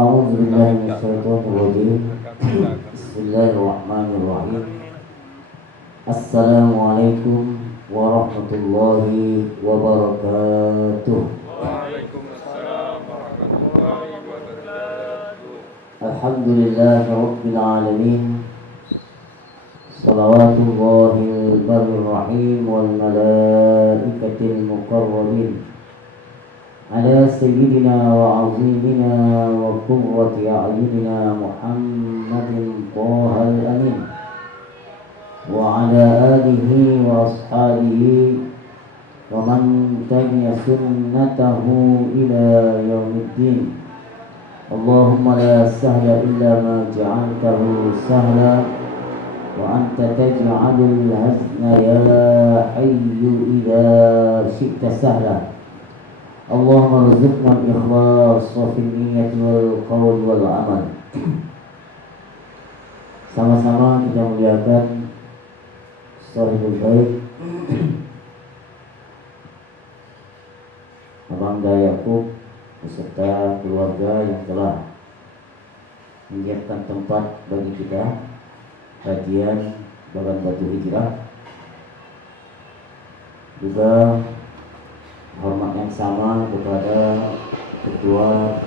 A'udzubillahi minasyaitonirrajim. Bismillahirrahmanirrahim. Assalamualaikum warahmatullahi wabarakatuh. Waalaikumsalam warahmatullahi wabarakatuh. Alhamdulillahi rabbil alamin. Salawatullahil barril rahim wal malaikatil muqarrabin ala sayyidina wa azimina wa qurrati a'yunina Muhammadin Thahal Amin wa ala alihi wa ashabihi wa man tabi'a sunnatahu ila yaumiddin. Allahumma la sahla illa ma ja'altahu sahla wa anta taj'alul hazna ya hayyu idza syi'ta sahla. Allahumma rzuqna al-ikhlas fil niyyati wal qawl wal amal. Sama-sama kita muliakan Shahidul Baik Abang Yakub beserta keluarga yang telah menyiapkan tempat bagi kita kajian Bagan Batu Hijrah. Juga hormat yang sama kepada Ketua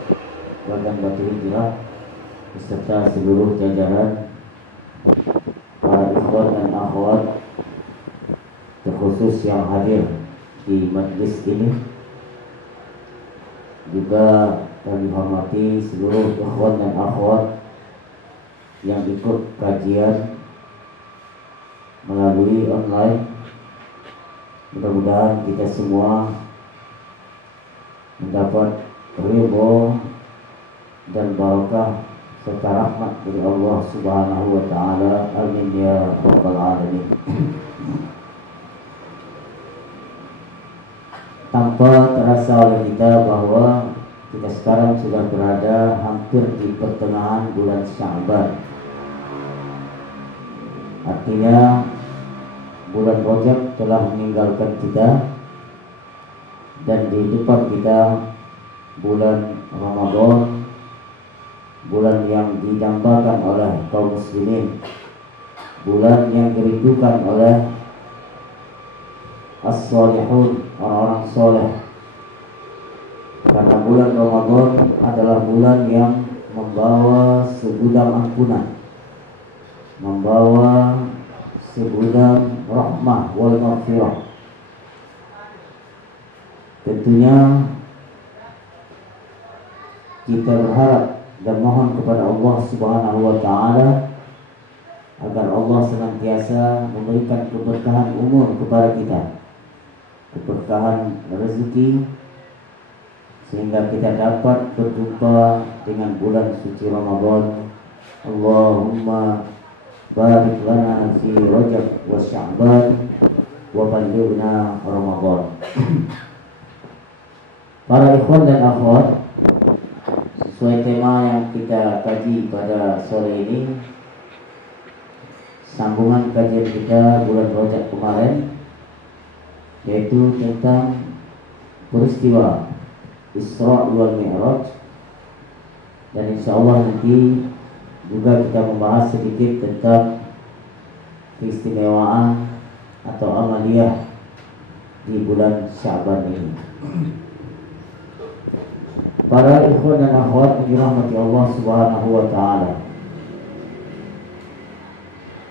Bagan Batu Hijrah beserta seluruh jajaran, para ikhwan dan akhwat terkhusus yang hadir di majlis ini. Juga kami hormati seluruh ikhwan dan akhwat yang ikut kajian melalui online. Mudah-mudahan kita semua mendapat ridho dan barakah serta rahmat dari Allah Subhanahu wa taala. Amin ya rabbal alamin. Tanpa terasa oleh kita bahwa kita sekarang sudah berada hampir di pertengahan bulan Sya'ban. Artinya bulan Rajab telah meninggalkan kita dan di depan kita bulan Ramadan, bulan yang didambakan oleh kaum muslimin, bulan yang dirindukan oleh as-salihun, orang-orang soleh. Karena bulan Ramadan adalah bulan yang membawa segudang ampunan, membawa segudang rahmah wal maghfirah. Tentunya kita berharap dan mohon kepada Allah Subhanahu wa taala agar Allah senantiasa memberikan keberkahan umur kepada kita, keberkahan rezeki, sehingga kita dapat berjumpa dengan bulan suci Ramadan. Allahumma barik lana fi Rajab wa Sya'ban wa ballighna Ramadan. Para ikhwan dan akhwat, sesuai tema yang kita kaji pada sore ini, sambungan kajian kita bulan Rajab kemarin, yaitu tentang peristiwa Isra wal Mi'raj. Dan insyaallah nanti juga kita membahas sedikit tentang keistimewaan atau amaliyah di bulan Sya'ban ini. Para ikhwan dan akhwat yang dirahmati Allah Subhanahu wa taala,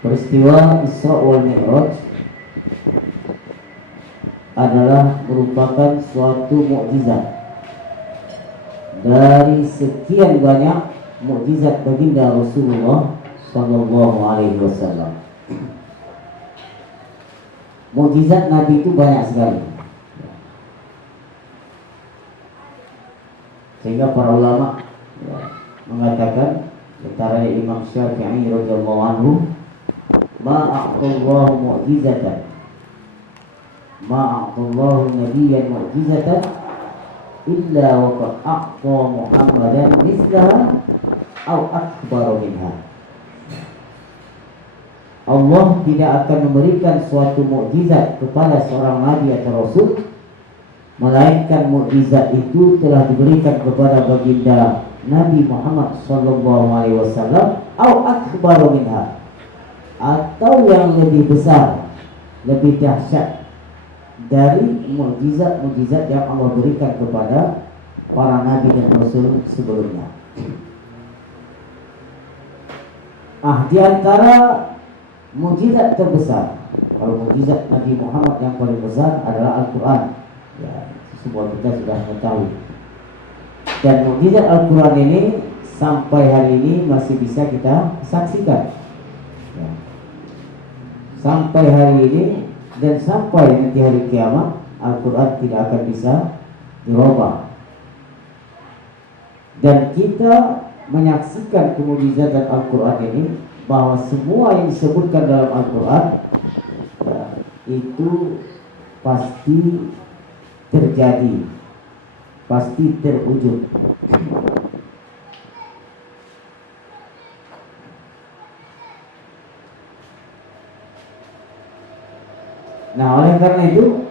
peristiwa Isra wal Mi'raj adalah merupakan suatu mukjizat dari sekian banyak mukjizat baginda Rasulullah sallallahu alaihi wasallam. Mukjizat Nabi itu banyak sekali, sehingga para ulama mengatakan, antara Imam Syafi'i radhiyallahu anhu, ma'aqallahu mu'jizatan, ma'aqallahu nabiyyan mu'jizatan illa wa qad a'ta Muhammadan mislaha aw akbar minha. Allah tidak akan memberikan suatu mukjizat kepada seorang nabi atau rasul melainkan mukjizat itu telah diberikan kepada baginda Nabi Muhammad sallallahu alaihi wasallam au akbaru minha, atau yang lebih besar, lebih dahsyat dari mukjizat-mukjizat yang Allah berikan kepada para nabi dan rasul sebelumnya. Di antara mukjizat terbesar, kalau mukjizat Nabi Muhammad yang paling besar adalah Al-Quran. Ya, semua kita sudah mengetahui. Dan mukjizat Al-Quran ini sampai hari ini masih bisa kita saksikan. Ya. Sampai hari ini dan sampai nanti hari kiamat, Al-Quran tidak akan bisa dirubah. Dan kita menyaksikan kemujizatan Al-Quran ini, bahwa semua yang disebutkan dalam Al-Quran itu pasti terjadi, pasti terwujud. Nah, oleh karena itu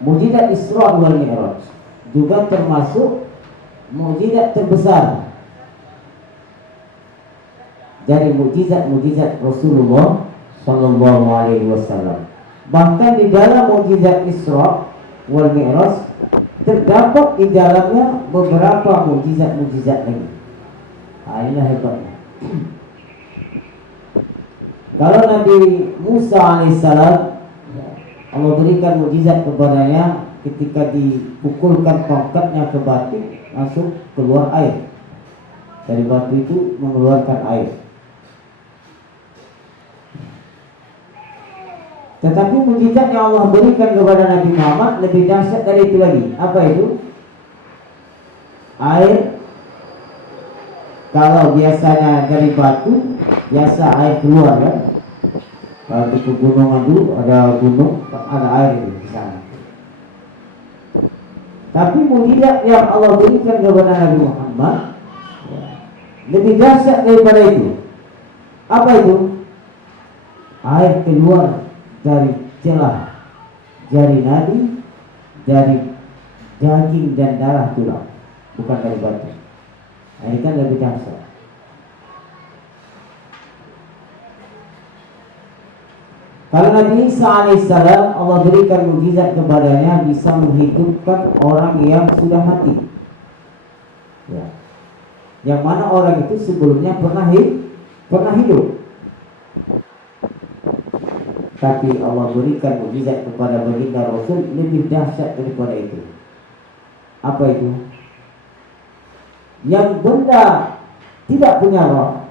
mukjizat Isra wal Mi'raj juga termasuk mukjizat terbesar dari mukjizat-mukjizat Rasulullah sallallahu alaihi wasallam. Bahkan di dalam mukjizat Isra wal Mi'raj terdapat di dalamnya beberapa mukjizat-mukjizat lagi. Inilah hebatnya. Kalau Nabi Musa alaihissalam, Allah berikan mukjizat kepadanya ketika dipukulkan tongkatnya ke batu, langsung keluar air. Dari batu itu mengeluarkan air. Tetapi mukjizat yang Allah berikan kepada Nabi Muhammad lebih dahsyat dari itu lagi. Apa itu? Air. Kalau biasanya dari batu, biasa air keluar kan? Kalau di pegunungan dulu ada gunung, ada air di sana. Tapi mukjizat yang Allah berikan kepada Nabi Muhammad lebih dahsyat daripada itu. Apa itu? Air keluar dari celah jari Nabi, dari daging dan darah tulang, bukan dari batu. Ini kan lebih dahsyat. Kalau Nabi Isa alaihissalam, Allah berikan mukjizat kepadanya, bisa menghidupkan orang yang sudah mati. Ya. Yang mana orang itu sebelumnya pernah hidup. Tapi Allah berikan mukjizat kepada baginda Rasul lebih dahsyat daripada itu. Apa itu? Yang benda tidak punya roh,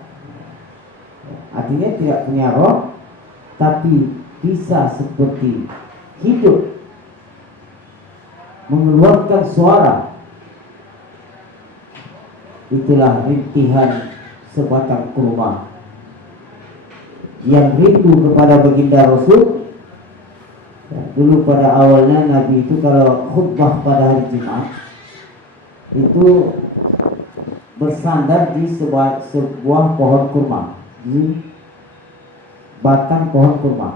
artinya tidak punya roh, tapi bisa seperti hidup, mengeluarkan suara. Itulah rintihan sebatang kurma yang rindu kepada baginda Rasul. Dulu pada awalnya Nabi itu kalau khutbah pada hari Jumat itu bersandar di sebuah pohon kurma, di batang pohon kurma.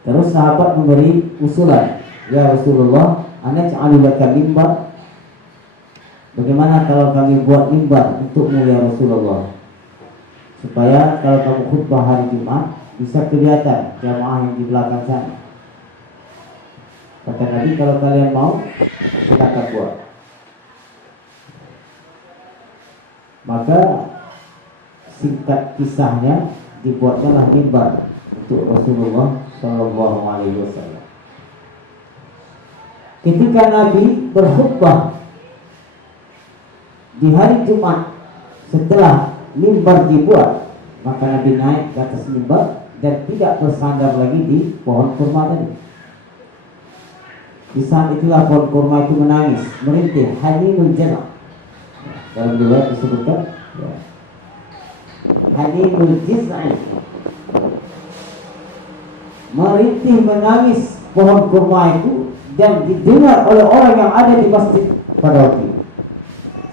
Terus sahabat memberi usulan, ya Rasulullah, anaj'alu laka mimbar, bagaimana kalau kami buat mimbar untukmu ya Rasulullah, supaya kalau kamu khutbah hari Jumat bisa kelihatan jamaah yang di belakang sana. Kata Nabi, kalau kalian mau, silakan buat. Maka singkat kisahnya, dibuatkanlah mimbar untuk Rasulullah Shallallahu Alaihi Wasallam. Ketika Nabi berkhutbah di hari Jumat, setelah mimbar dibuat, maka Nabi naik ke atas mimbar dan tidak bersandar lagi di pohon kurma tadi. Di saat itulah pohon kurma itu menangis, merintih, hanimul jannah. Dalam riwayat disebutkan, hanimul jiz'ah, merintih menangis pohon kurma itu, dan didengar oleh orang yang ada di masjid pada waktu itu,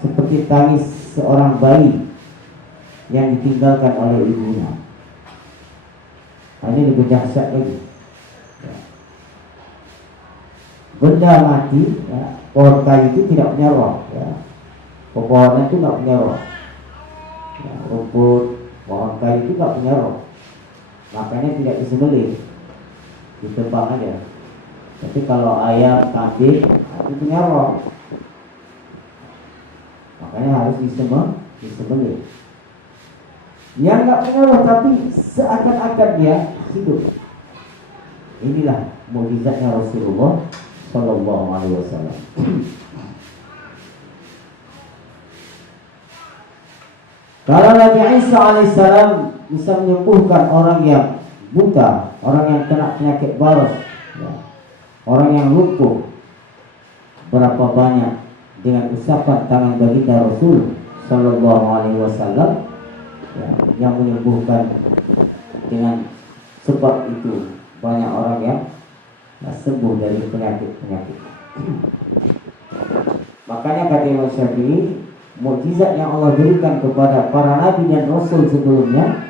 seperti tangis seorang bayi yang ditinggalkan oleh ibunya. Ini lebih dahsyat lagi. benda mati, ya, pohon kayu itu tidak punya roh, ya. Pepohonan itu nggak punya roh, ya, rumput, pohon kayu itu nggak punya roh, makanya tidak disembelih, ditebang aja. Tapi kalau ayam, kambing itu punya roh, makanya harus disembelih. Yang nggak punya roh tapi seakan-akan dia hidup. Inilah mukjizatnya Rasulullah Shallallahu Alaihi Wasallam. Kalau Nabi Isa alaihissalam bisa menyembuhkan orang yang buta, orang yang kena penyakit baros, ya, orang yang lumpuh, berapa banyak dengan usapan tangan baginda Rasul Shallallahu Alaihi Wasallam, ya, yang menyembuhkan. Dengan sebab itu banyak orang yang sembuh dari penyakit-penyakit. Makanya kata Imam Syafi'i, mukjizat yang Allah berikan kepada para nabi dan rasul sebelumnya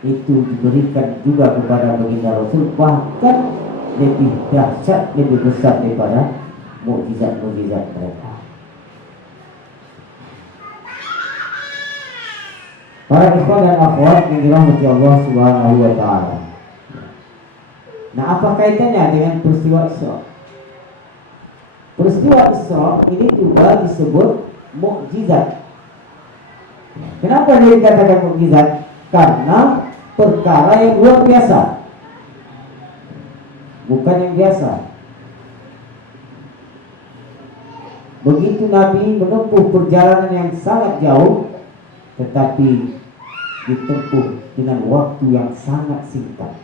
itu diberikan juga kepada baginda Rasul, bahkan lebih dahsyat, lebih besar daripada mukjizat-mukjizat mereka. Para ikhwan dan akhwat yang dirahmati Allah Subhanahu wa taala. Nah, apa kaitannya dengan peristiwa Isra? Peristiwa Isra ini juga disebut mukjizat. Kenapa dia dikatakan mukjizat? Karena perkara yang luar biasa, bukan yang biasa. Begitu Nabi menempuh perjalanan yang sangat jauh, tetapi ditempuh dengan waktu yang sangat singkat.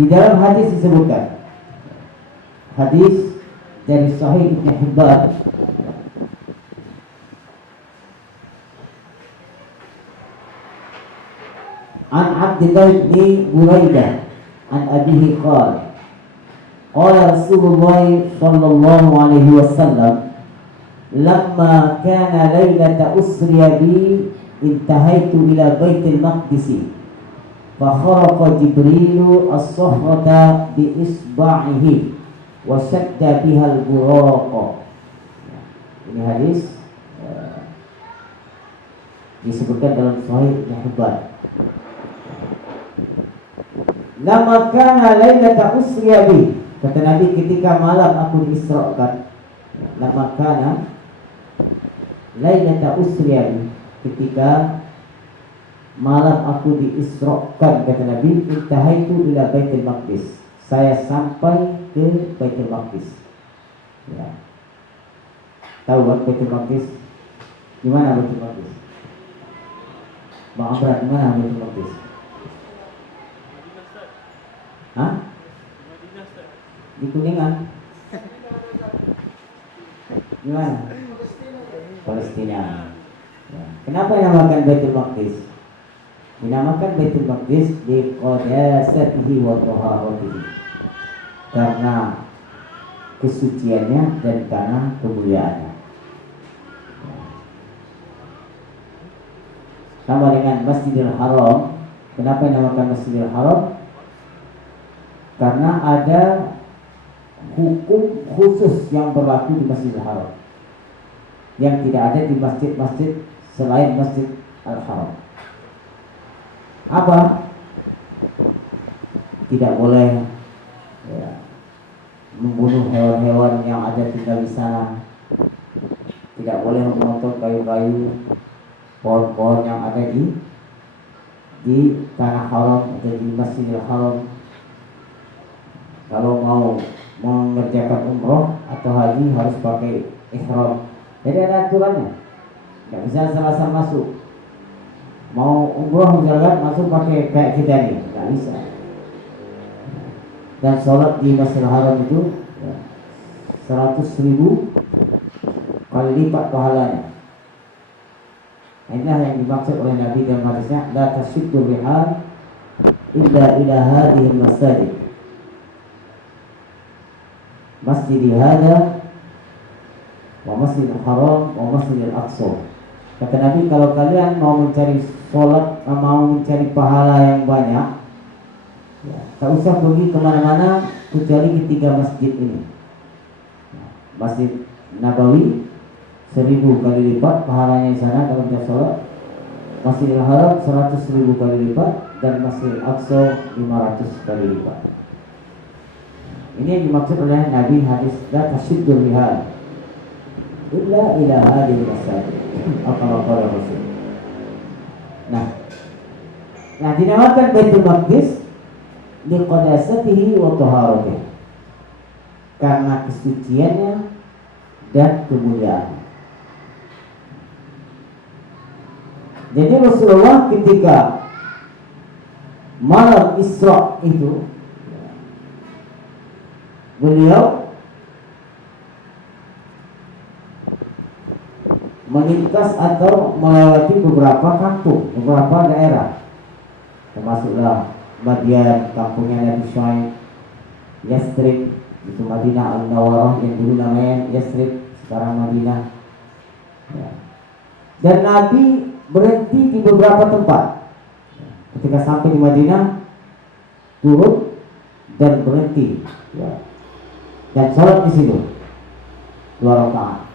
Di dalam hadis disebutkan, hadis dari Sahih Ibn Hibban, an Abdullah bin Buraidah an abihi qala qala Rasulullah sallallahu alaihi wasallam lamma kana lailata usriya bi intahaitu ila baitil maqdis fa kharaqa jibrilu as-sahrata bi isba'ihi wa shadda biha al-buraq. Ini hadis disebutkan dalam Sahih Ibn Hibban. Lama kana lailata usriya bi, kata Nabi ketika malam aku diisrakan. Lama kana lailata usriya bi, ketika malam aku diisrakan, kata Nabi, intahaitu ila Baitul Maqdis, saya sampai ke Baitul Maqdis. Ya. Tahu kan Baitul Maqdis? Di mana Baitul Maqdis? Bang Abrat, di mana Baitul Maqdis? Hah? Di Kuningan. Di mana? Palestina. Ya. Kenapa dinamakan Baitul Maqdis? Dinamakan Baitul Maqdis di qadasatihi wa taharatihi, karena kesuciannya dan karena kemuliaannya. Sama dengan Masjidil Haram. Kenapa dinamakan Masjidil Haram? Karena ada hukum khusus yang berlaku di Masjidil Haram yang tidak ada di masjid-masjid selain Masjid Al-Haram. Apa? Tidak boleh, ya, membunuh hewan-hewan yang ada tinggal di sana. Tidak boleh memotong kayu-kayu, pohon-pohon yang ada di tanah haram atau di Masjidil Haram. Kalau mau mengerjakan umroh atau haji harus pakai ihram. Jadi ada aturannya. Tidak bisa salah-salah masuk. Mau umroh misalkan masuk pakai kayak kita nih, tidak bisa. Dan sholat di Masjidil Haram itu, ya, 100.000 kali lipat pahalanya. Inilah yang dimaksud oleh Nabi dalam hadisnya, la tasyuddu rihal illa ila hadhihi masajid. Masjid hada wa Masjidil Haram wa Masjidil Aqsa. Kata Nabi, kalau kalian mau mencari sholat, mau mencari pahala yang banyak, ya, tak usah pergi kemana-mana kecuali ketiga masjid ini. Masjid Nabawi 1000 kali lipat pahalanya di sana kalau kita sholat. Masjidil Haram 100.000 kali lipat, dan Masjidil Aqsa 500 kali lipat. Ini yang dimaksud oleh Nabi hadis la tashiddul rihal illa ila hadhihi masajid. Apa qala Rasul. Nah, dinamakan Baitul Maqdis liqadasatihi wa taharatihi, karena kesuciannya dan kemuliaannya. Jadi Rasulullah ketika malam Isra itu, beliau melintas atau melewati beberapa kampung, beberapa daerah, termasuklah bagian kampungnya Nabi Shu'aib, Yathrib, itu Madinah Al-Nawarah yang dulu namanya Yathrib, sekarang Madinah. Ya. Dan Nabi berhenti di beberapa tempat. Ketika sampai di Madinah, turun dan berhenti, ya, dan sholat di situ 2 rakaat.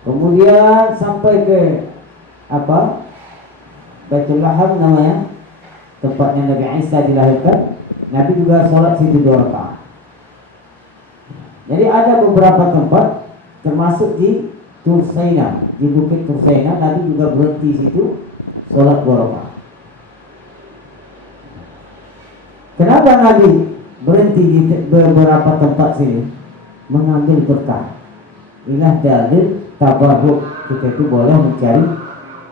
Kemudian sampai ke Baitul Laham namanya, tempatnya Nabi Isa dilahirkan. Nabi juga sholat situ 2 rakaat. Jadi ada beberapa tempat, termasuk di Tursaina, di Bukit Tursaina, Nabi juga berhenti situ sholat 2 rakaat. Kenapa Nabi berhenti di beberapa tempat sini? Mengambil berkah. Inilah dalil tabarruk, kita itu boleh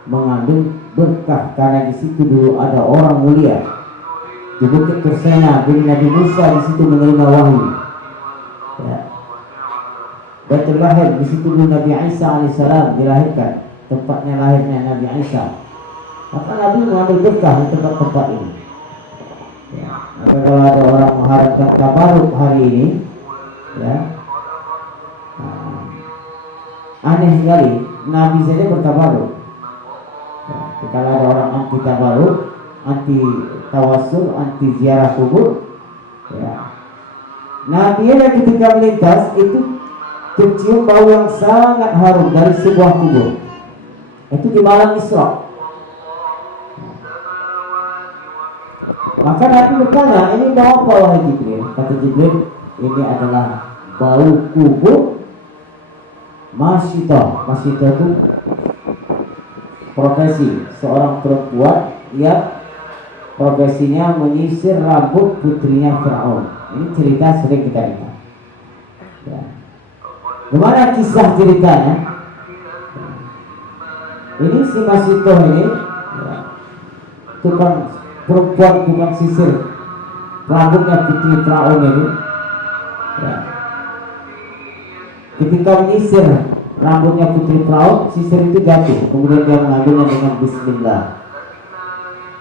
mengambil berkah, karena di situ dulu ada orang mulia. Di Bukit Tursaina, jadi Nabi Musa di situ menerima wahyu. Ya. Baitul Lahir, di situ dulu Nabi Isa alaihissalam dilahirkan, tempatnya lahirnya Nabi Isa. Maka Nabi mengambil berkah di tempat-tempat ini. Ya. Maka kalau ada orang mengharapkan tabarruk hari ini, ya, aneh sekali, Nabi saja bertabarruk. Ya, kalau ada orang anti tabarruk, anti tawassul, anti ziarah kubur, ya, Nabi yang ketika melintas itu tercium bau yang sangat harum dari sebuah kubur. Itu di malam Isra. Maka Nabi bertanya, ini bau apa wahai Jibril? Kata Jibril, ini adalah bau kubur Masyitah. Masyitah itu profesi seorang perempuan yang profesinya menyisir rambut putrinya Fir'aun. Ini cerita sering kita dengar. Ya. Gimana kisah ceritanya? Ini si Masyitah ini, ya, tukang sisir rambutnya putri Fir'aun ini. Ya. Ketika menyisir rambutnya putri Fir'aun, sisir itu jatuh. Kemudian dia mengambilnya dengan Bismillah.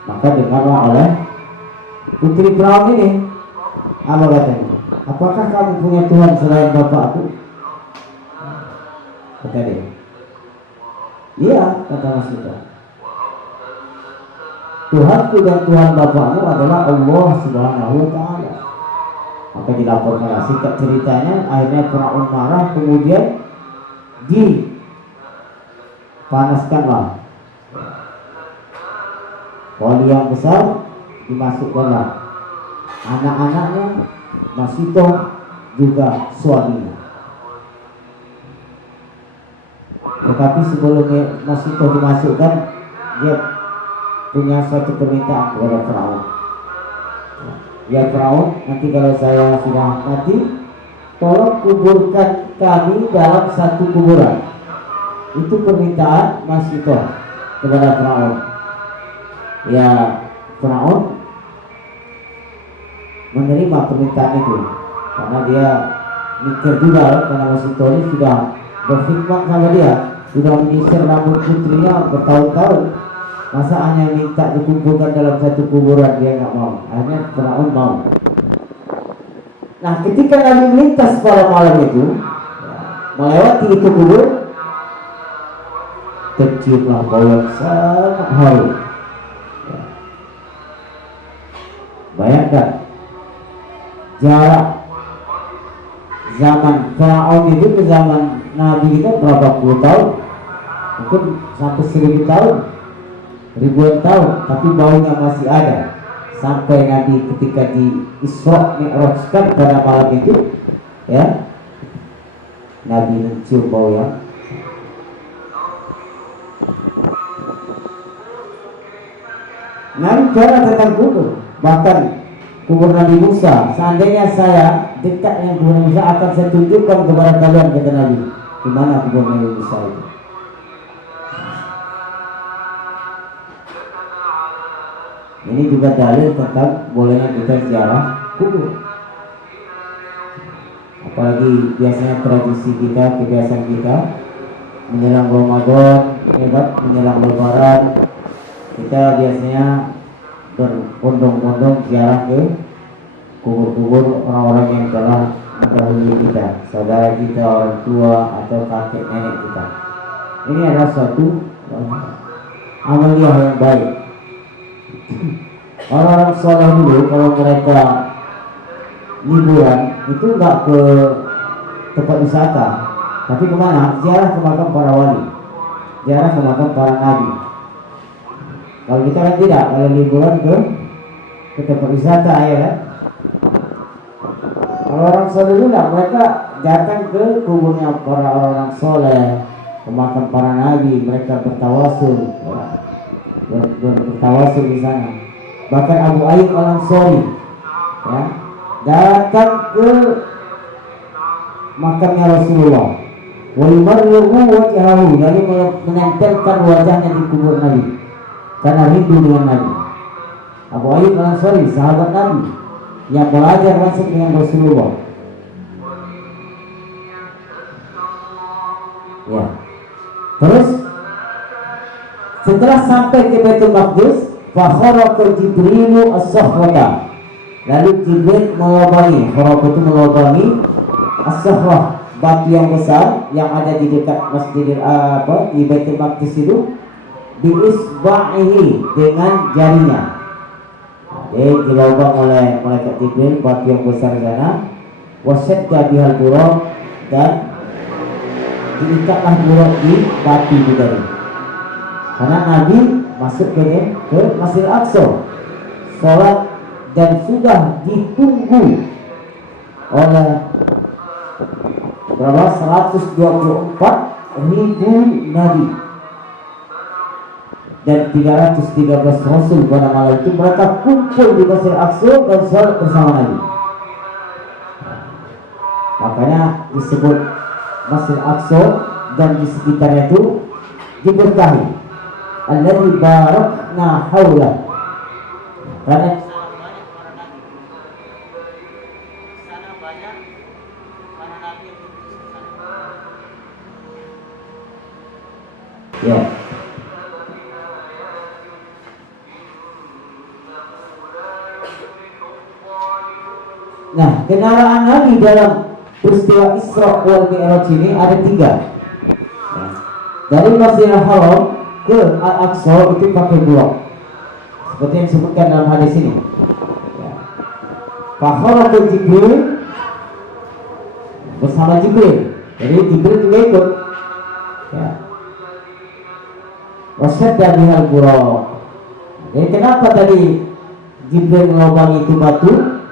Maka dengarlah oleh putri Fir'aun ini, apa katanya? Apakah kamu punya Tuhan selain bapakku? Kata dia. Iya, kata Masyitah. Tuhanku dan Tuhan bapakmu adalah Allah Subhanahu wa ta'ala. Maka dilaporkan singkat ceritanya, akhirnya Fir'aun marah, kemudian dipanaskanlah oli yang besar, dimasukkanlah anak-anaknya, Masyitah, juga suaminya. Tetapi sebelum Masyitah dimasukkan, dia punya suatu permintaan kepada Fir'aun. Ya Fir'aun, nanti kalau saya sudah mati, tolong kuburkan kami dalam satu kuburan. Itu permintaan Masyitah kepada Fir'aun. Ya Fir'aun menerima permintaan itu, karena dia mikir juga, karena Masyitah ini sudah berkhidmat sama dia, sudah menyisir rambut putrinya bertahun-tahun. Masa hanya minta dikumpulkan dalam satu kuburan, dia nggak mau. Akhirnya Fir'aun mau. Nah, ketika Nabi melintas pada malam itu, melewati itu kubur, terciumlah bau yang sangat harum. Ya. Bayangkan jarak zaman Firaun itu ke zaman Nabi kita berapa puluh tahun, mungkin sampai 1000 tahun, ribuan tahun, tapi baunya masih ada sampai Nabi ketika di Isra Mi'rajkan pada malam itu, ya, Nabi mencium bau yang Nabi bicara tentang kubur, bahkan kubur Nabi Musa. Seandainya saya dekat dengan kubur Nabi Musa, akan saya tunjukkan kepada kalian, kata Nabi, di mana kubur Nabi Musa itu. Ini juga dalil tentang bolehnya kita ziarah kubur. Apalagi biasanya tradisi kita, kebiasaan kita menjelang Ramadan, menjelang Lebaran, kita biasanya berbondong-bondong ziarah ke kubur-kubur orang-orang yang telah mendahului kita, saudara kita, orang tua, atau kakek nenek kita. Ini adalah suatu amaliyah yang baik. Orang-orang soleh dulu kalau mereka liburan itu nggak ke tempat wisata, tapi kemana? Ziarah ke makam para wali, ziarah ke makam para nabi. Kalau kita kan tidak, kalau liburan ke tempat wisata, ya kan? Kalau orang soleh dulu mereka datang ke kuburnya para orang soleh, ke makam para nabi, mereka bertawasul, bertawasul di sana. Bahkan Abu Ayyub Al-Ansari, ya, datang ke makamnya Rasulullah, wa yumarrihu wajhahu, lalu menempelkan wajahnya di kubur Nabi karena rindu dengan Nabi. Abu Ayyub Al-Ansari, sahabat Nabi yang belajar langsung dengan Rasulullah. Ya. Terus setelah sampai ke Baitul Maqdis, fa kharaqa Jibrilu as-sakhrata, lalu Jibril melobangi, kharaqa itu melobangi as-sakhrah, batu yang besar yang ada di dekat Masjidil di Baitul Maqdis itu, bi isba'ihi, dengan jarinya. Jadi dilobang oleh malaikat Jibril batu yang besar di sana, wasyadda bihal buraq, dan diikatlah buraq di batu itu tadi. Karena Nabi masuk ke Masjidil Aqsa, sholat, dan sudah ditunggu oleh berapa? 124.000 Nabi dan 313 Rasul pada malam itu. Mereka kumpul di Masjidil Aqsa dan sholat bersama Nabi. Makanya disebut Masjidil Aqsa dan di sekitarnya itu diberkahi, alladzi barakna haulah, karena sana banyak para nabi yang duduk di sana. Ya. Nah, kendaraan Nabi dalam peristiwa Isra wal Mi'raj ini ada 3. Dari Masjidil Haram ke Al-Aqsa itu pakai buraq, seperti yang disebutkan dalam hadis ini. Fakharaqa Jibril, bersama Jibril, jadi Jibril juga ikut. Ya. Wasyadda bihal buraq. Jadi kenapa tadi Jibril melobangi itu batu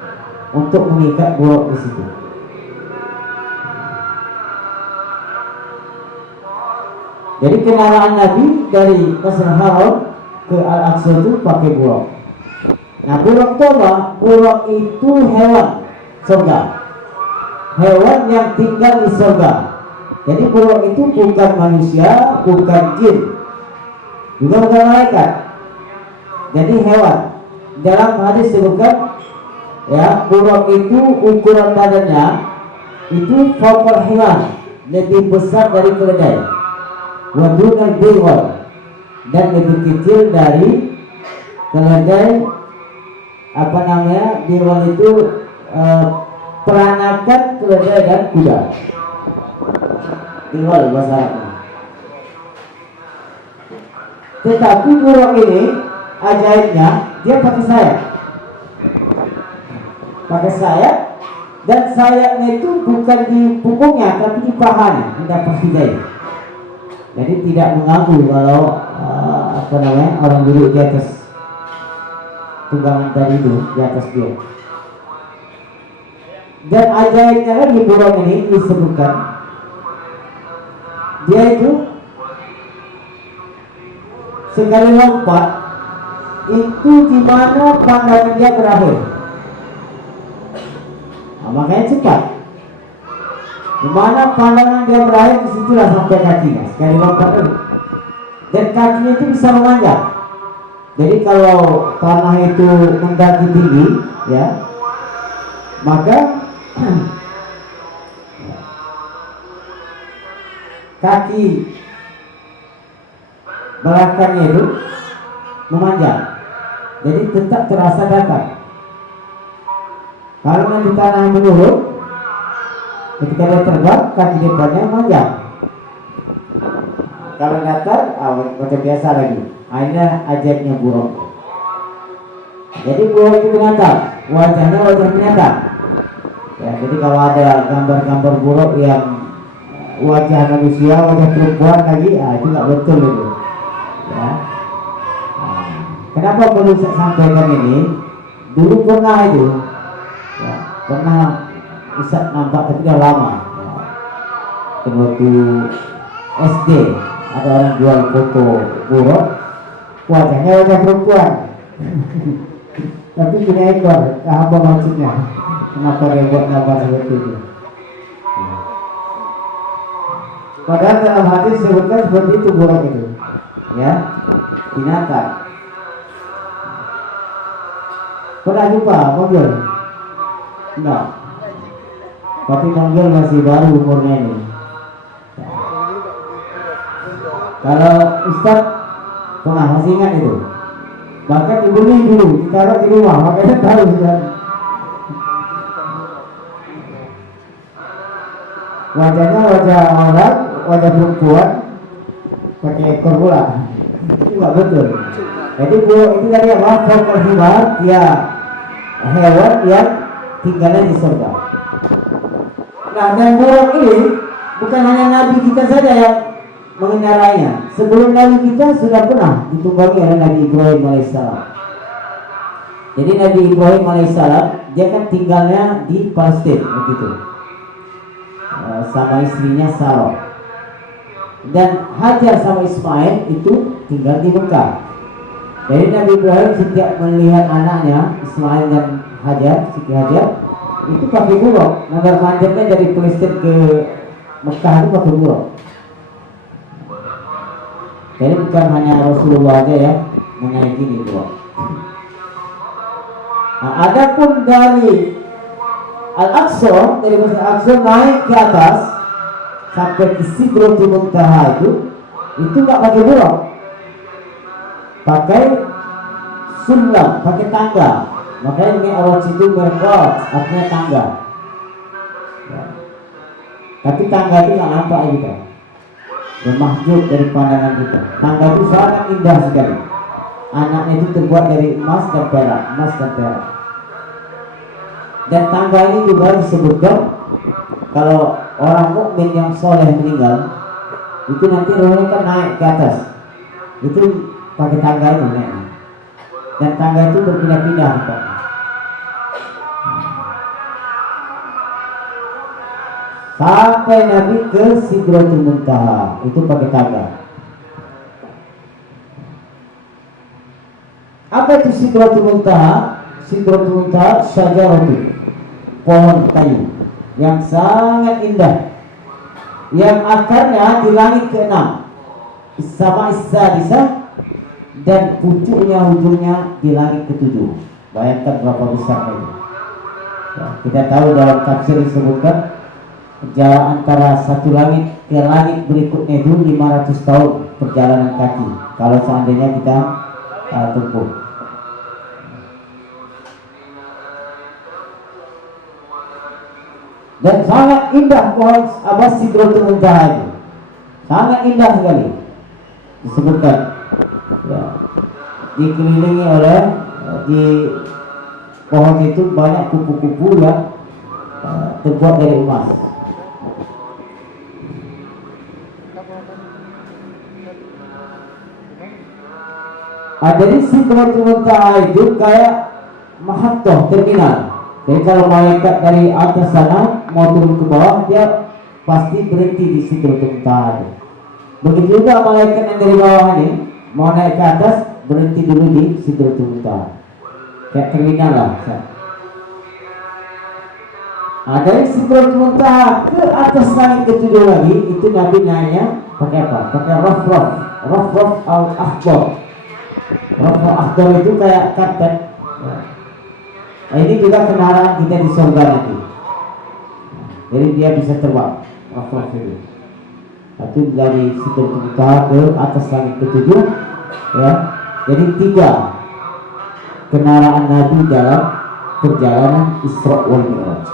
untuk mengikat buraq di situ? Jadi kendaraan Nabi dari Masjidil Haram ke Al-Aqsa itu pakai buraq. Nah, buraq itu apa? Buraq itu hewan surga, hewan yang tinggal di surga. Jadi buraq itu bukan manusia, bukan jin, juga bukan malaikat. Jadi hewan. Dalam hadis disebutkan, ya, buraq itu ukuran badannya itu fawqal himar, lebih besar dari keledai, wadunal biwal, dan lebih kecil dari keledai. Apa namanya? Biwal itu peranakan keledai dan kuda. Biwal bahasa Arabnya. Tetapi burung ini ajaibnya dia pakai sayap. Pakai sayap, dan sayapnya itu bukan di punggungnya tapi di pahanya, tidak persidai. Jadi tidak mengganggu kalau orang duduk di atas tunggangan tadi itu, di atas dia. Dan ajaibnya lagi burung ini disebutkan dia itu sekali lompat itu di mana pandangan dia berakhir. Nah, makanya cepat. Di mana pandangan dia berakhir, disitulah sampai kakinya. Sekali lompat dulu. Dan kakinya itu bisa memanjang. Jadi kalau tanah itu mendaki tinggi, ya, maka kaki belakangnya itu memanjang. Jadi tetap terasa datar. Kalau nanti tanah menurun, ketika dia terbang, kaki depannya memanjang. Kalau datar, macam biasa lagi. Ini ajaibnya burung. Jadi burung itu binatang, wajahnya wajah binatang. Ya, jadi kalau ada gambar-gambar burung yang wajah manusia, wajah perempuan lagi, itu nggak betul itu. Ya. Kenapa perlu saya sampaikan ini? Dulu pernah itu, ya, pernah Ustaz nampak tapi udah lama. Ya. Waktu SD ada orang jual foto burung, wajahnya wajah perempuan, tapi punya ekor. Apa maksudnya? Kenapa dia buat gambar seperti itu? Ya. Padahal dalam hadis disebutkan seperti itu burung itu, ya, binatang. Pernah jumpa monggol? Enggak. Tapi monggol masih baru umurnya ini. Ya. Kalau Ustaz pernah, masih ingat itu. Bahkan dibeli dulu, ditaruh di rumah, makanya tahu Ustaz. Wajahnya wajah orang, wajah perempuan, pakai ekor pula. Itu nggak betul. Jadi burung itu tadi apa? Fakal himar, dia hewan yang tinggalnya di surga. Nah, dan burung ini bukan hanya Nabi kita saja yang mengendarainya. Sebelum Nabi kita sudah pernah ditunggangi oleh Nabi Ibrahim alaihissalam. Jadi Nabi Ibrahim alaihissalam dia kan tinggalnya di Palestina begitu, sama istrinya Sarah. Dan Hajar sama Ismail itu tinggal di Mekah. Jadi Nabi Ibrahim setiap melihat anaknya Ismail dan Hajar, Siti Hajar, itu pakai burung. Nagar manjatnya dari Palestina ke Mekah itu pakai burung. Jadi bukan hanya Rasulullah aja ya menaiki ini burung. Nah, adapun dari Al-Aqsa, dari Masjid Al-Aqsa naik ke atas sampai ke Sidratul Muntaha itu nggak pakai burung, pakai sulam, pakai tangga. Makanya ini Allah situ berkot, artinya tangga. Ya. Tapi tangga itu nggak nampak kita, bermahjub dari pandangan kita. Tangga itu sangat indah sekali. Anaknya itu terbuat dari emas dan perak, emas dan perak. Dan tangga ini juga disebutkan kalau orang mukmin yang soleh meninggal, itu nanti rohnya kan naik ke atas. Itu pakai tangga itu naik. Dan tangga itu berpindah-pindah. Sampai Nabi ke Sidratul Muntaha, itu pakai tangga. Apa itu Sidratul Muntaha? Sidratul Muntaha syajaratu, pohon kayu yang sangat indah, yang akarnya di langit ke-6 sama Is-Sadisah, dan pucuknya ujungnya di langit ke-7. Bayangkan berapa besar itu. Ya, kita tahu dalam tafsir disebutkan jarak antara satu langit ke langit berikutnya itu 500 tahun perjalanan kaki kalau seandainya kita tempuh. Dan sangat indah pohon Sidratul Muntaha itu, sangat indah sekali. disebutkan ya, dikelilingi oleh di pohon itu banyak kupu-kupu yang terbuat dari emas. Jadi Sidratul Muntaha itu kayak mahathah terminal. Jadi kalau malaikat dari atas sana mau turun ke bawah, dia pasti berhenti di Sidratul Muntaha. Begitu juga malaikat yang dari bawah ini mau naik ke atas, berhenti dulu di Sidratul Muntaha. Kayak terminal lah. Dari Sidratul Muntaha ke atas langit ketujuh lagi, itu Nabi naiknya pakai apa? Pakai Raf al-Akhbar. Raf al-Akhbar itu kayak karpet. Nah, ini juga kendaraan kita di surga nanti. Jadi dia bisa terbang. Raf itu. Itu dari Sidratul Muntaha ke atas langit ketujuh, ya. Jadi 3 kendaraan Nabi dalam perjalanan Isra wal Mi'raj.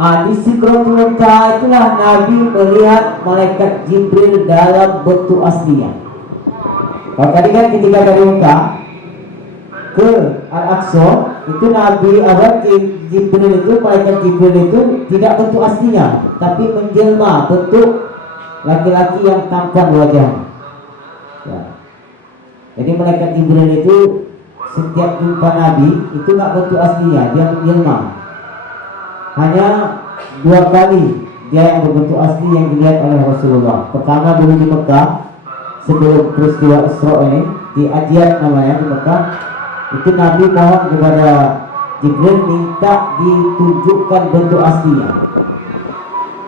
Di Sidratul Muntaha itulah Nabi melihat malaikat Jibril dalam bentuk aslinya. Kalau tadi kan ketika dari Mekah ke Al-Aqsa, itu Nabi Jibril itu, malaikat Jibril itu tidak bentuk aslinya, tapi menjelma bentuk laki-laki yang tampan wajahnya. Ya. Jadi malaikat Jibril itu setiap jumpa Nabi itu nggak bentuk aslinya, dia menjelma. Hanya 2 kali dia yang berbentuk asli yang dilihat oleh Rasulullah. Pertama dulu di Mekah sebelum peristiwa Isra ini, di Adiyat namanya di Mekah. Itu Nabi mohon kepada Jibril minta ditunjukkan bentuk aslinya.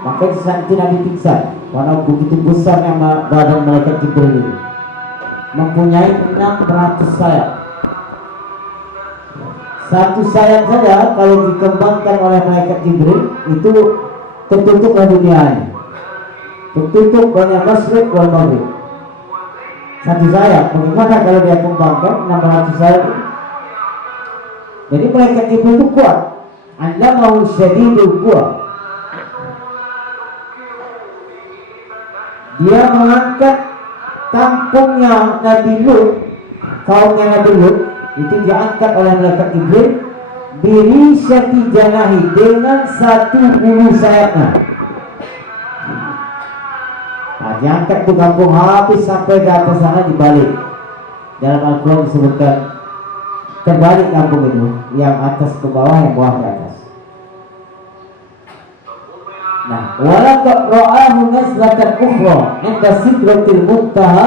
Maka saat itu Nabi pingsan karena begitu besarnya badan malaikat Jibril ini, mempunyai 600 sayap. Satu sayap saja kalau dikembangkan oleh malaikat Jibril itu tertutuplah dunia ini, tertutup banyak masyriq wal maghrib. Satu sayap, bagaimana kalau dia kembangkan 600 sayap? Jadi malaikat Jibril itu kuat. Allamahu syadidul quwa. Dia mengangkat kampungnya Nabi Lut, kaumnya Nabi Lut, itu diangkat oleh malaikat Jibril birisyati janahi, dengan 1 bulu sayapnya. Nah, diangkat tuh kampung habis sampai ke atas sana, dibalik. Dalam Al-Quran disebutkan terbalik kampung itu, yang atas ke bawah, yang bawah ke atas. Nah, walaqad ra'ahu nazlatan ukhra 'inda Sidratil Muntaha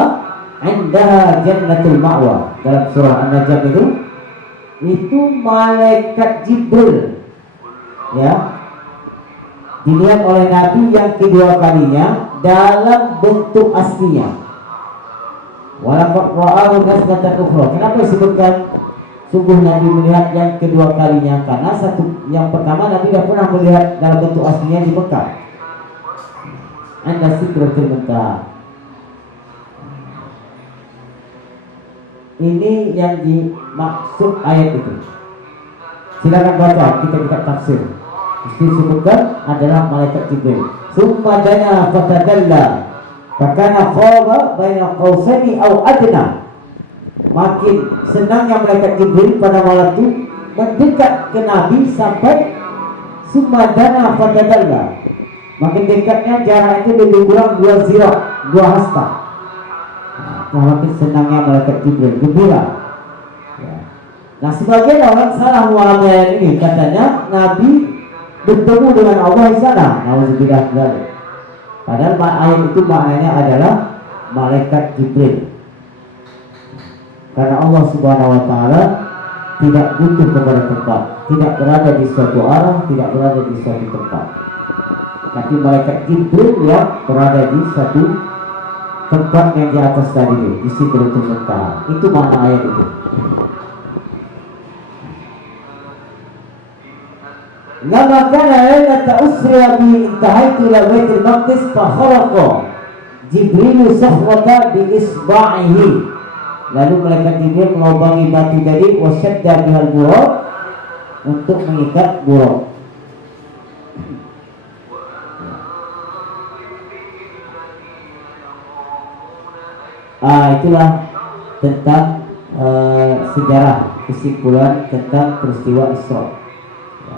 'indaha jannatul ma'wa. Dalam surah An-Najm itu malaikat Jibril ya dilihat oleh Nabi yang kedua kalinya dalam bentuk aslinya. Walaqad ra'ahu nazlatan ukhra. Kenapa disebutkan sungguh Nabi melihat yang kedua kalinya? Karena yang pertama Nabi tidak pernah melihat dalam bentuk aslinya di Mekah. Anda Sidratul Muntaha. Ini yang dimaksud ayat itu. Silakan baca kitab-kitab tafsir. Disebutkan adalah malaikat Jibril. Summa dana fatadalla fakana qaba baina qausaini aw adna. Makin senangnya malaikat Jibril pada malam itu mendekat ke Nabi sampai sumadana fatadalla. Makin dekatnya jarak itu lebih kurang 2 zirah, 2 hasta. Makin senangnya malaikat Jibril, gembira. Ya. Nah, sebagian orang salah memahami ayat ini, katanya Nabi bertemu dengan Allah di sana. Nauzubillah min dzalik. Padahal ayat itu maknanya adalah malaikat Jibril. Karena Allah Subhanahu wa taala tidak butuh kepada tempat, tidak berada di suatu arah, tidak berada di suatu tempat. Tapi malaikat Jibril yang berada di suatu tempat yang di atas tadi di Sidratul Muntaha. Itu makna ayat itu. Lama kana lailata usriya bi intahaitu ila Baitul Maqdis fa kharaqa Jibril sahwata bi isba'ihi. Lalu malaikat Jibril melobangi batu tadi wasyadda bihal buraq, untuk mengikat buraq. Itulah tentang sejarah kesimpulan tentang peristiwa Isra. Ya.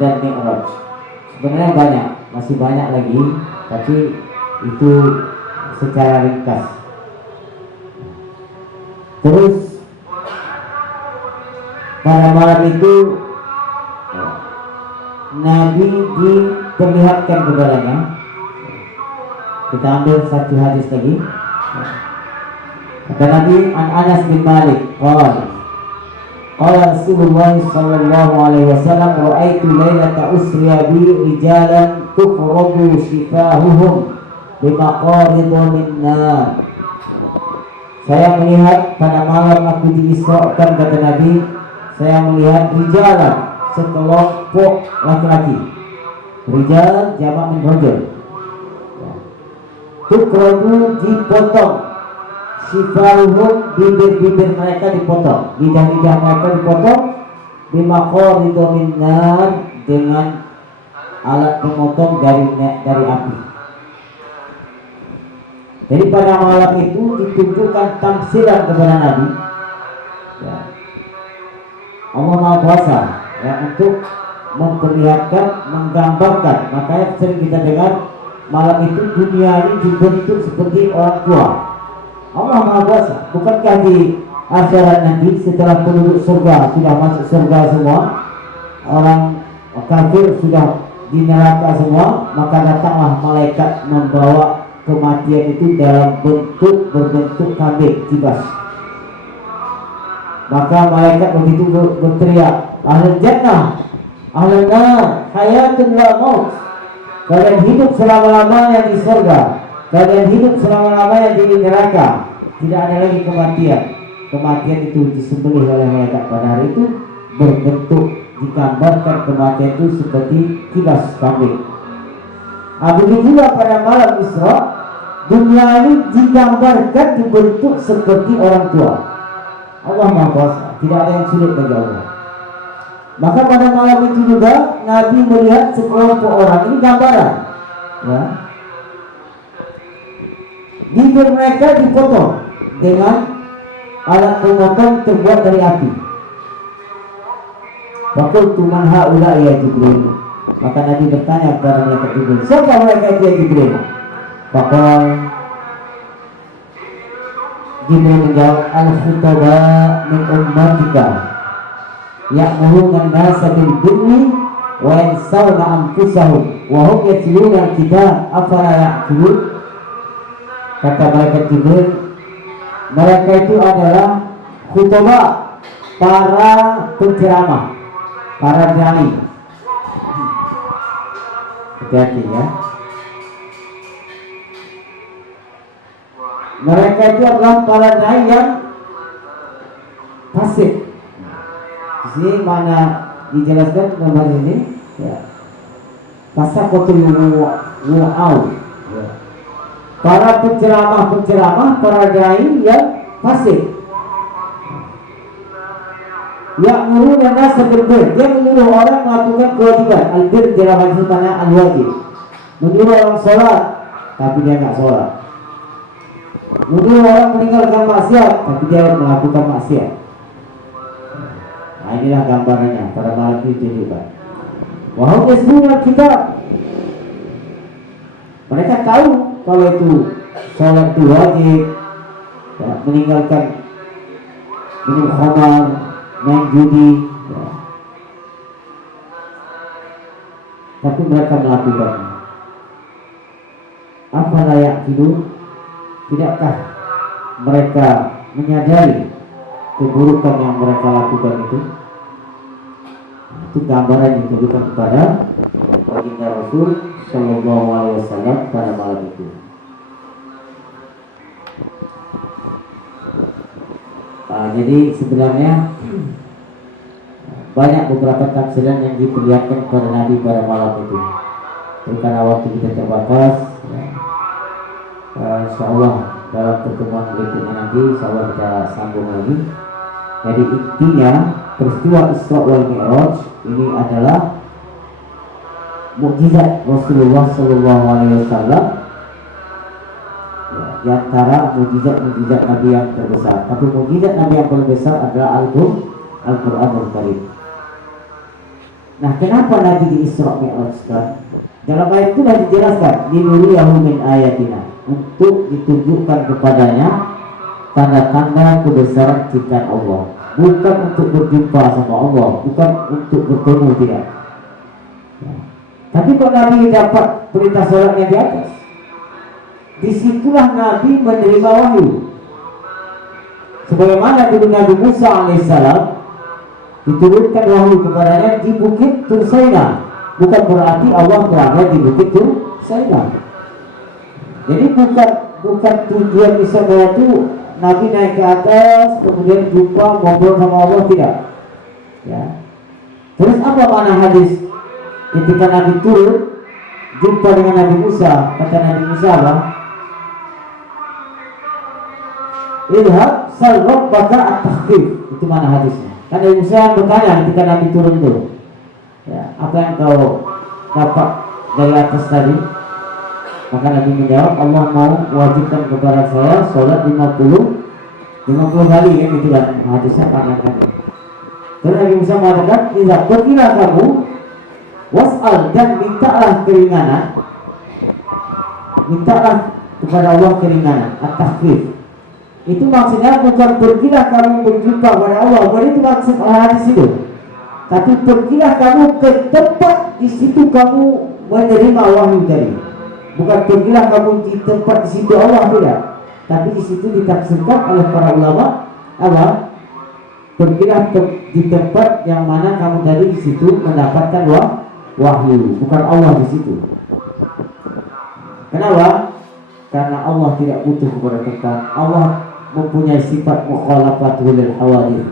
Dan Mi'raj. Sebenarnya banyak, masih banyak lagi, tapi itu secara ringkas. Terus pada malam itu Nabi diperlihatkan kepadanya. Kita ambil satu hadis lagi. Kata Nabi an Anas bin Malik, qala Rasulullah sallallahu alaihi wasallam, ra'aitu lailata usriya bi rijalan tuqrabu shifahuhum bimaqaridun min nar. Saya melihat pada malam aku diisrakan, kata Nabi, saya melihat rijalan, sekelompok laki-laki. Rijal jamak min rajul. Tukrabu dipotong, sifaruhum bibir-bibir mereka dipotong, lidah-lidah mereka dipotong, bimaqaridun min nar, dengan alat pemotong dari api. Jadi pada malam itu ditunjukkan tamsilan kepada Nabi. Ya. Allah Maha Kuasa ya, untuk memperlihatkan, menggambarkan. Makanya sering kita dengar malam itu dunia ini dibentuk seperti orang tua. Allah Maha Kuasa. Bukankah di akhirat nanti setelah penduduk surga sudah masuk surga semua, orang kafir sudah di neraka semua, maka datanglah malaikat membawa kematian itu dalam berbentuk kambing kibas. Maka malaikat begitu berteriak, ahlul jannah, ahlul nar, hayatun la maut. Kalian hidup selama-lamanya di surga, kalian hidup selama-lamanya di neraka. Tidak ada lagi kematian. Kematian itu disembelih oleh malaikat pada hari itu, berbentuk, digambarkan kematian itu seperti kibas kambing. Begitu juga pada malam Isra, dunia ini digambarkan dibentuk seperti orang tua. Allah Maha Kuasa, tidak ada yang sulit bagi Allah. Maka pada malam itu juga Nabi melihat sekelompok orang, ini gambaran, ya. Bibir mereka dipotong dengan alat pemotong terbuat dari api. Faqultu man haula ya Jibril. Maka Nabi bertanya kepada malaikat Jibril, siapa mereka itu ya Jibril? Maka Jibril menjawab, al-khutaba min ummatika ya'muruna an-nasa bil birri wa yansawna anfusahum wa hum yatluna al-kitab afala ya'qilun. Kata malaikat Jibril, mereka itu adalah khutaba, para penceramah, para dai. Hati-hati ya. Mereka itu adalah para dai yang fasik. Di sini mana dijelaskan dalam ini? Ya. Fasakotul mu'au. Ya. Para penceramah, para dai yang fasik. Ya'muru an-nasa bil birr, dia menyuruh orang melakukan kewajiban. Al-birr dalam hadis mana al-wajib. Menyuruh orang sholat, tapi dia enggak sholat. Menyuruh orang meninggalkan maksiat, tapi dia melakukan maksiat. Nah, inilah gambarannya pada malam itu juga. Wa hum yasluna kitab. Mereka tahu kalau itu sholat itu wajib, ya, meninggalkan minum khamar, main judi, ya. Tapi mereka melakukannya. Apa layak hidup? Tidakkah mereka menyadari keburukan yang mereka lakukan itu? Itu gambaran yang ditujukan kepada baginda Rasul Sallallahu Alaihi Wasallam pada malam itu. Jadi sebenarnya banyak beberapa tafsiran yang diperlihatkan kepada Nabi pada malam itu. Karena waktu kita terbatas, ya. InsyaAllah dalam pertemuan berikutnya nanti InsyaAllah kita sambung lagi. Jadi intinya peristiwa Isra wal Mi'raj ini adalah mukjizat Rasulullah Sallallahu Alaihi Wasallam. Di antara mukjizat Nabi yang terbesar. Tapi mukjizat Nabi yang paling besar adalah Al-Quranul Karim. Nah, kenapa Nabi di Isra Mi'rajkan? Dalam ayat itu dijelaskan, linuriyahu min ayatina, untuk ditunjukkan kepadanya tanda-tanda kebesaran ciptaan Allah. Bukan untuk berjumpa sama Allah, bukan untuk bertemu, tidak. Ya. Tapi kalau Nabi dapat perintah sholatnya di atas, disitulah Nabi menerima wahyu. Sebagaimana dulu Nabi Musa alaihissalam diturunkan wahyu kepadanya di Bukit Tur Saina. Bukan berarti Allah berada di Bukit Tur Saina. Jadi bukan tujuan Isra itu Nabi naik ke atas kemudian jumpa ngobrol sama Allah, tidak. Ya. Terus apa makna hadis? Ketika Nabi turun jumpa dengan Nabi Musa, kata Nabi Musa apa? Ilhab sal rabbaka at-takhfif. Itu mana hadisnya? Kan Nabi Musa bertanya ketika Nabi turun itu, ya, apa yang kau dapat dari atas tadi? Maka Nabi menjawab, Allah mau wajibkan kepada saya sholat 50 kali, ya, gitu kan hadisnya panjang. Terus Nabi Musa mengatakan, pergilah kamu was'al, dan mintalah keringanan, mintalah kepada Allah keringanan, at-takhfif. Itu maksudnya bukan pergilah kamu berjumpa kepada Allah, bukan itu maksud hadis itu. Tapi pergilah kamu ke tempat di situ kamu menerima wahyu tadi. Bukan pergilah kamu di tempat di situ Allah, tidak. Tapi di situ ditafsirkan oleh para ulama apa? Pergilah di tempat yang mana kamu tadi di situ mendapatkan wahyu, bukan Allah di situ. Kenapa? Karena Allah tidak butuh kepada tempat. Allah mempunyai sifat mukhalafatul hawadith,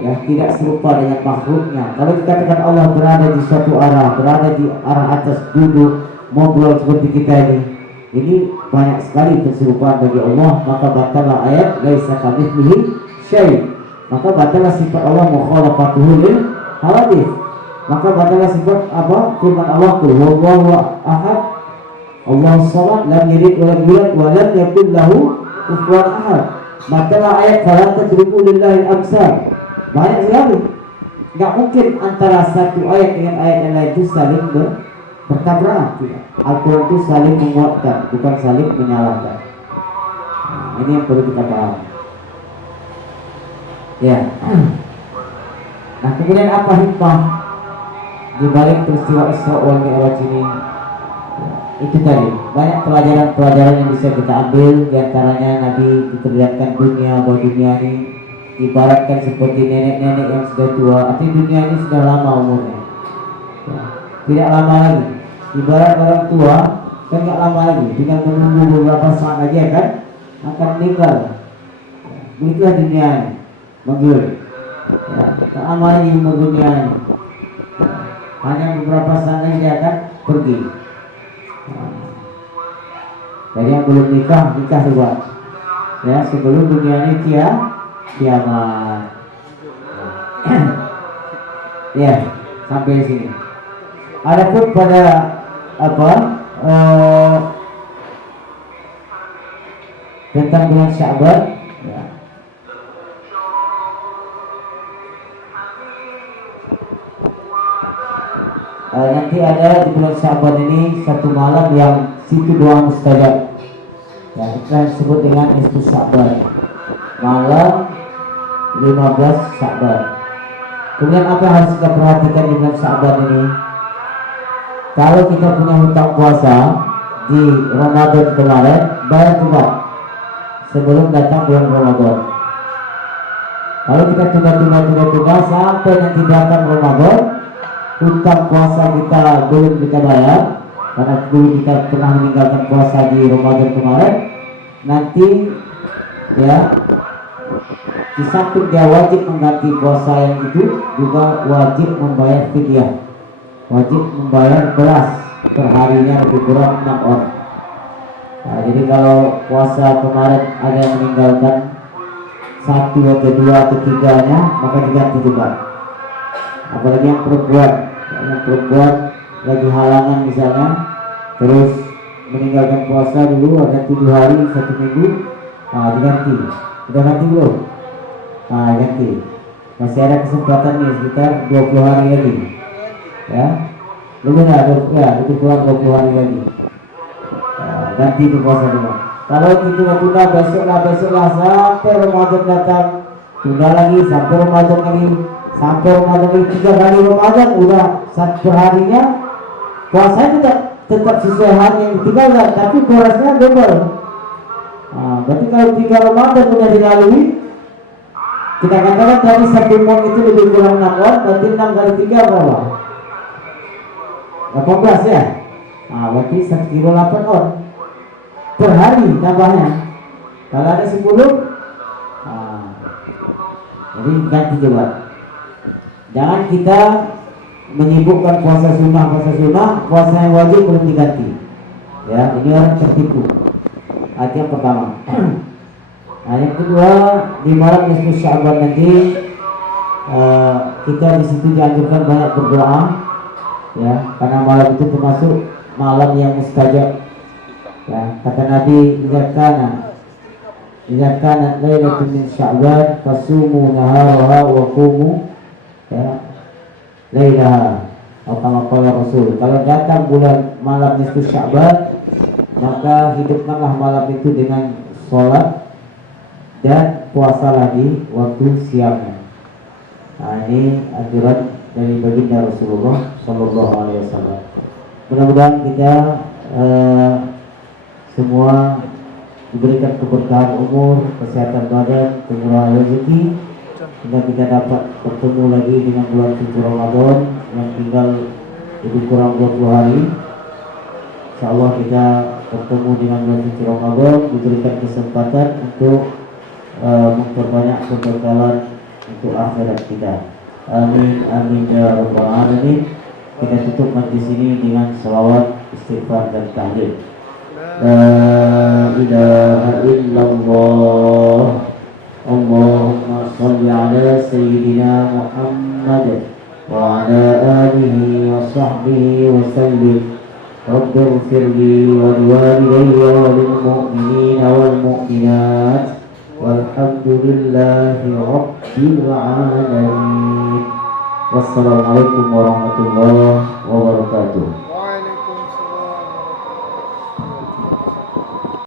ya, tidak serupa dengan makhluknya. Kalau dikatakan Allah berada di suatu arah, berada di arah atas, duduk, ngobrol seperti kita ini banyak sekali keserupaan bagi Allah, maka batalah ayat laisa kamitslihi syai'. Maka batalah sifat Allah mukhalafatul hawadith. Maka batalah sifat apa? Firman Allah, qul huwallahu ahad, Allahus samad, lam yalid wa lam yulad wa lam yakul lahu kufuwan ahad. Batalah ayat fala tadribu lillahi al-amsal. Banyak sekali. Enggak mungkin antara satu ayat dengan ayat yang lain itu saling bertabrakan. Al-Quran itu saling menguatkan, bukan saling menyalahkan. Nah, ini yang perlu kita paham. Ya. Nah, kemudian apa hikmah di balik peristiwa Isra wal Mi'raj ini? Ya, itu tadi banyak pelajaran-pelajaran yang bisa kita ambil. Di antaranya Nabi diperlihatkan dunia, bahwa dunia ini ibaratkan seperti nenek-nenek yang sudah tua. Artinya dunia ini sudah lama umurnya, ya, tidak lama lagi. Ibarat orang tua kan tidak lama lagi, tinggal menunggu beberapa saat aja kan akan meninggal. Ya, begitulah dunia ini menggil, ya, tak lama lagi dunia ini, ya, hanya beberapa saat lagi dia akan pergi. Jadi yang belum nikah coba, ya, sebelum dunia ini kiamat. Ya, sampai sini. Adapun pada tentang bulan Sya'ban, ya, nanti ada di bulan Sya'ban ini satu malam yang situ doa mustajab, ya, kita sebut dengan Nisfu Sya'ban, malam 15 Sya'ban. Kemudian apa yang harus kita perhatikan di bulan Sya'ban ini? Kalau kita punya hutang puasa di Ramadan kemarin, bayar cepat sebelum datang bulan Ramadan. Kalau kita tunda sampai nanti datang Ramadan, hutang puasa kita belum kita bayar, karena dulu kita pernah meninggalkan puasa di Ramadan kemarin, nanti, ya, di samping dia wajib mengganti puasa yang itu, juga wajib membayar fidyah, wajib membayar beras perharinya lebih kurang 6 orang. Nah, jadi kalau puasa kemarin ada yang meninggalkan 1 atau 2 atau 3-nya, maka diganti juga. Apalagi yang perempuan lagi halangan misalnya, terus meninggalkan puasa dulu ada 7 hari 1 minggu, diganti. Udah ganti belum? Ganti. Masih ada kesempatan nih sekitar 20 hari lagi, ya. Lebih lebih kurang 20 hari lagi. Ganti itu puasa dulu. Kalau tunda besoklah sampai Ramadan datang, tunda lagi sampai Ramadan lagi, 3 kali Ramadan udah perharinya puasanya tetap sesuai hari yang ditinggalkan, tapi kurasnya double. Berarti kalau 3 Ramadan sudah dilalui, kita katakan tadi 1 mon itu lebih kurang 6 on, berarti 6 kali 3 berapa? 18 ya? Berarti 1 kilo 8 on per hari tambahnya. Kalau ada 10, jadi ganti coba. Jangan kita menyibukkan puasa sunnah, puasa yang wajib belum diganti. Ya, ini orang tertipu. Itu yang pertama. Yang kedua, di malam nisfu Sya'ban nanti kita di situ dianjurkan banyak berdoa, ya, karena malam itu termasuk malam yang mustajab. Ya, kata Nabi, "Idza kana lailatun min Sya'ban fasumu naharaha wa qumu lailaha." Atau Rasul, kalau datang bulan malam nisfu Sya'ban, maka hidupkanlah malam itu dengan sholat dan puasa lagi waktu siangnya. Ini anjuran dari baginda Rasulullah Sallallahu Alaihi Wasallam. Mudah-mudahan kita semua diberikan keberkahan umur, kesehatan badan, kemurahan rezeki, sehingga kita dapat bertemu lagi dengan bulan suci Ramadan yang tinggal lebih kurang 20 hari. Insyaallah kita bertemu dengan bulan suci Ramadan, diberikan kesempatan untuk memperbanyak kebekalan untuk akhirat kita. Amin amin ya rabbal alamin. Kita tutup majlis ini dengan salawat, istighfar dan tahlil. La ilaha illallah. Allahumma shalli ala sayyidina Muhammad wa ala alihi wa sahbihi wa sallim. رب اغفر لي ولوالدي وللمؤمنين والمؤمنات والحمد لله رب العالمين. Wassalamualaikum warahmatullahi wabarakatuh.